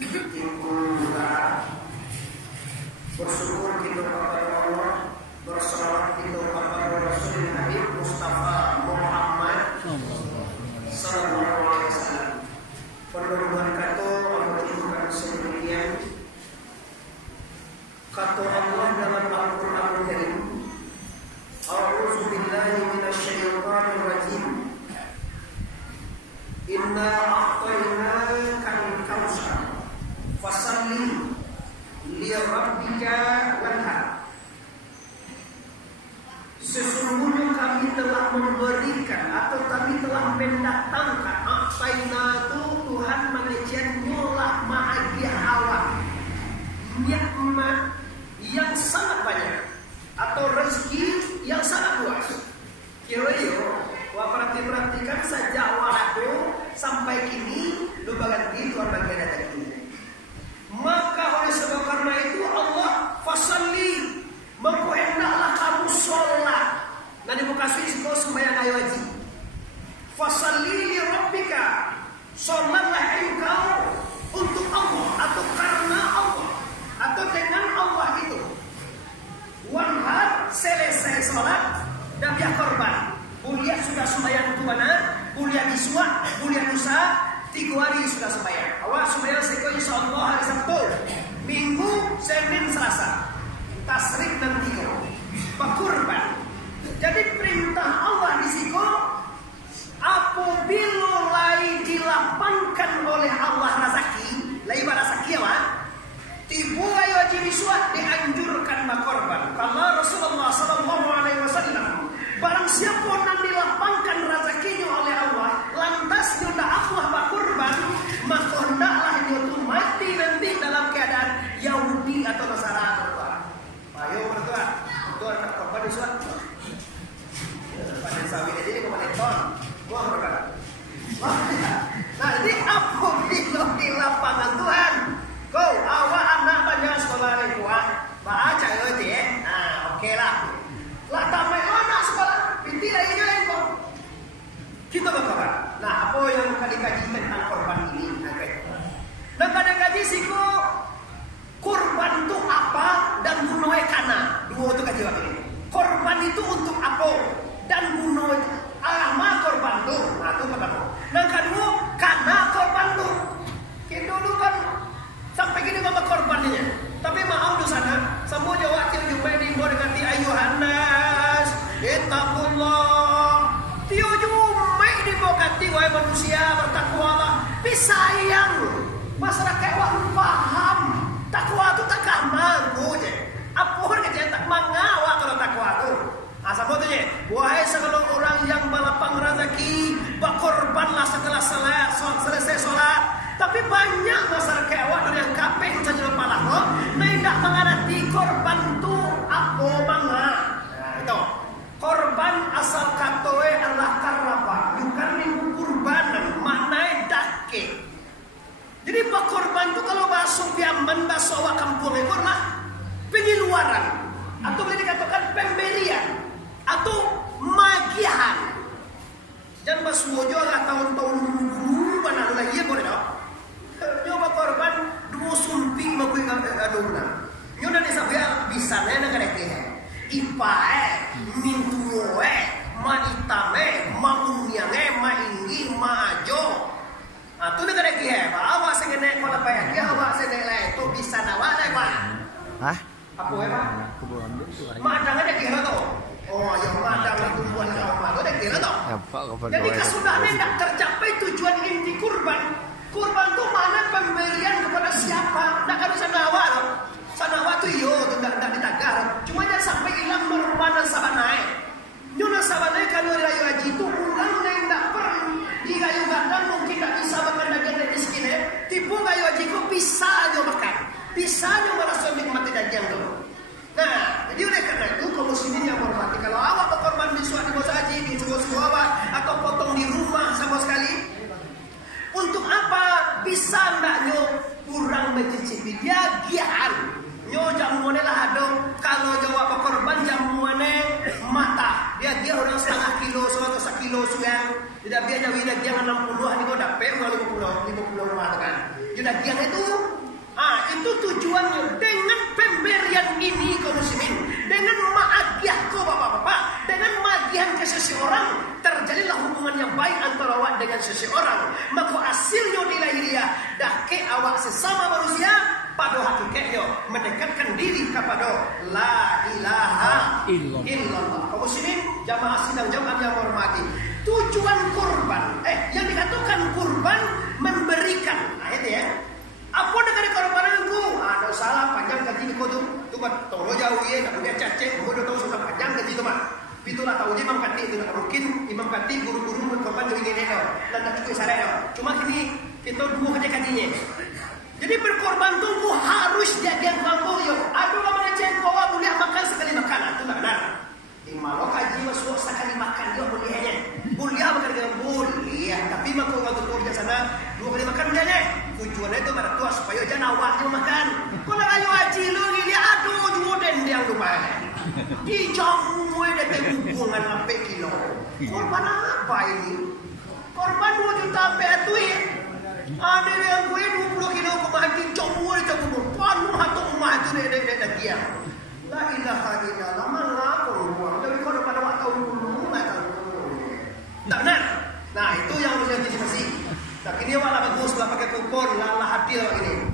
Kita bersyukur kita kepada Allah, bersalawat kita kepada Rasul Habib Mustafa Muhammad sallallahu alaihi wasallam. Penurunan kata menunjukkan sedemikian kata Allah dalam Al-Quran Al-Karim. A'udzu billahi minasyaitonir rajim. Inna a'tainaka al-kautsar fasalli li rabbika wanhar. Sesungguhnya kami telah memberikan atau kami telah mendatangkan a'taina itu Tuhan mengejar nyolah bahagia awal nikmat yang sangat banyak atau rezeki yang sangat luas. Kira-kira perhatikan saja waktu sampai kini lu ganti Tuhan bagian dari ini. Maka oleh sebab karena itu Allah fasalli, maka hendaklah kamu sholat. Nah di muka suci kau sembahyang ayo wajib. Fasalli li rabbika, sholatlah engkau untuk Allah atau karena Allah atau dengan Allah itu. Wanhar, selesai sholat dan dia korban. Kuliah sudah sembahyang tuana, kuliah iswa, kuliah lusa, 3 hari sudah sembahyang. Awak sembahyang sekali insyaallah hari Sabtu, Minggu, Senin, Selasa. Tasrik dan 3. Berkurban. Jadi perintah Allah di situ apabila lai dilapangkan oleh Allah rezeki, lai rezeki ya, tibu ayo wajib iswa dianjurkan berkorban. Karena Rasulullah sallallahu alaihi wasallam barang siapa yang dilapangkan rezekinya oleh Allah, lantas dia Allah berkorban, maka hendaklah dia itu mati nanti dalam keadaan Yahudi atau Nasara. Ayo berdoa, berdoa nak korban di suat. Pada sawit ini kemana ton? Wah berdoa. Nah jadi apabila di lapangan Tuhan, kau awak anak banyak sekolah ni kuat, baca itu ya. Nah okey lah. Lah tamai anak sekolah, binti lagi kan kau. Kita berkabar. Nah apa yang kali kaji tentang korban ini? Nah pada kaji siku korban itu apa dan gunanya kana. Dua itu kaji waktu ini. Korban itu untuk apa dan gunanya alama korban itu. Nah itu pertama. Nah kedua kana korban itu. Kita dulu kan sampai gini bapak korbannya. Tapi mau di sana semua jawab jumpa di bawah dengan ayuhanas ittaqullah. Tio jumpa di bawah kati wahai manusia bertakwalah. Pisayang masyarakat wahai paham takwa itu tak mampu je. Apa kerja tak mengawal kalau takwa itu. Asal tu je. Wahai segala orang yang balapang rezeki, berkorbanlah setelah selesai solat. Tapi banyak masyarakat awak yang kapek saja kepala kau, tidak mengerti korban tu apa bangga. Itu korban asal katoe adalah karapa, bukan minggu kurbanan, maknanya dake. Jadi korban tu kalau bahasa Biaman, bahasa awak kampung itu adalah pengeluaran atau boleh dikatakan pemberian atau magihan. Jangan bahasa wojo lah tahun-tahun dulu mana lagi ya boleh tak? Nyoba korban dua sumping makui aduna. Nyoba desa biar bisa nena kadek ipae, mintuoe, ma itame, ma unyange, ma inggi, ma ajo. Atu na kadek bawa sengene kola paya dia bawa sengene itu bisa nawa deh pak. Hah? Apa ya pak? Ma ada kadek to. Oh yang ma ada itu buat nama itu kadek to. Jadi kesudahan tidak tercapai tujuan inti kurban. Kurban itu mana pemberian kepada siapa? Nak kalau sanawa loh. Sanawa tu yo, tidak ditagar. Cuma jangan sampai hilang merupakan sabanai. Nyuna sabanai kalau rayu haji itu ulang yang tidak pernah. Jika kayu gandang mungkin tidak bisa makan daging dan miskin ya. Tipu kayu haji itu bisa aja makan. Bisa aja merasa nikmati daging tu. Nah, jadi oleh karena itu kaum muslimin yang hormati, kalau awak berkorban di suatu bos haji, di sebuah awak atau potong di rumah sama sekali. Untuk apa? Bisa enggak nyo kurang mencicipi dia giaan. Nyo jamuane lah dong. Kalau jawab korban jamuane mata. Dia orang 1/2 kilo, 1 kilo sudah. Tidak dia nyawi dia 60 ni kau dapat 50 rumah kan. Dagiang itu itu tujuannya. Dengan pemberian ini kaum muslimin, dengan ma'adiyah kau bapak-bapak, dengan magian ke seseorang, terjadilah hubungan yang baik antara awak dengan seseorang. Maka hasilnya di lahiriah dah ke awak sesama manusia pada hakikatnya mendekatkan diri kepada la ilaha illallah. Kaum muslimin, jamaah sidang jamaah yang hormati, tujuan kurban yang dikatakan kurban memberikan. Nah itu ya. Apa dengan korbananku? Ada salah panjang gaji kau tu mat tolo jauh ya, tak punya cacing, kau dah tahu sudah panjang gaji tu mat. Itulah tahu dia Imam Khatib itu mungkin Imam Khatib guru-guru korban jadi ini dah, dan tak cukup sarai dah. Cuma kini kita dua kerja kajinya. Jadi berkorban tu harus jadi yang bangko yo. Ada orang macam kau boleh makan sekali makan, itu tak benar. Malah kaji masuk sekali makan dia bolehnya. Boleh makan dengan boleh, tapi mak kau tu kerja sana dua kali makan boleh deh. Tujuannya itu pada tua supaya jangan awak dia makan. Kalau ayo haji lu ni aduh juden dia lupa. Di jamu dia hubungan sampai kilo. Korban apa ini? Korban 2 juta sampai tu ya. Ada yang gue 20 kilo kemarin jamu dia jamu. Panu hatu rumah tu dia dia. La ilaha illallah mana korban. Jadi kalau pada waktu dulu tak benar. Nah itu yang harus diantisipasi. Tapi dia malah bagus lah pakai kupon, lah hati lah ini.